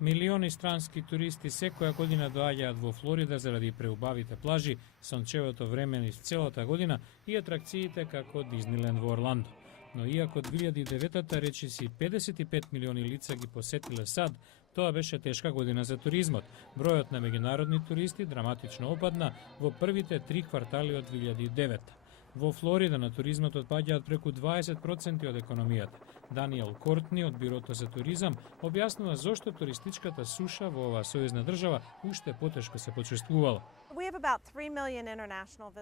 Милиони странски туристи секоја година доаѓаат во Флорида заради преубавите плажи, сончевото време низ целата година и атракциите како Дизниленд во Орландо. Но иако 2009-та речиси 55 милиони лица ги посетиле САД, тоа беше тешка година за туризмот. Бројот на меѓународни туристи драматично опадна во првите 3 квартали од 2009-та. Во Флорида на туризмот отпаѓаат преку 20% од економијата. Даниел Кортни од Бирото за туризам објаснува зошто туристичката суша во оваа сојузна држава уште потешко се почувствувала.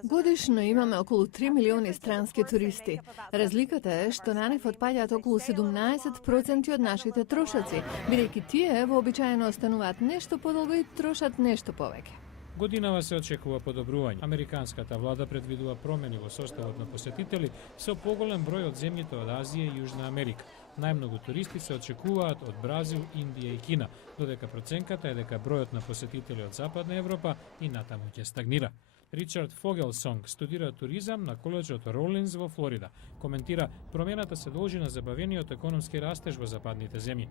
Годишно имаме околу 3 милиони странски туристи. Разликата е што на нив отпаѓаат околу 17% од нашите трошаци, бидејќи тие вообичаено остануваат нешто подолго и трошат нешто повеќе. Годинава се очекува подобрување. Американската влада предвидува промени во составот на посетители со поголем број од земјите од Азија и Јужна Америка. Најмногу туристи се очекуваат од Бразил, Индија и Кина, додека проценката е дека бројот на посетители од Западна Европа и натаму ќе стагнира. Ричард Фогелсонг студира туризам на коледжот Ролинс во Флорида. Коментира, промената се должи на забавениот економски растеж во западните земји.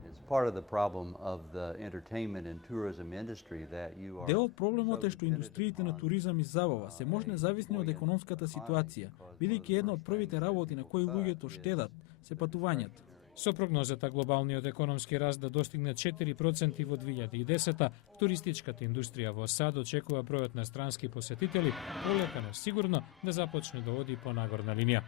Дел од проблемот е што индустриите на туризам и забава се можне зависни од економската ситуација, бидејќи една од првите работи на кои луѓето штедат се патувањата. Со прогнозата глобалниот економски раст да достигне 4% во 2010-та, туристичката индустрија во САД очекува бројот на странски посетители полека но сигурно да започне да оди по нагорна линија.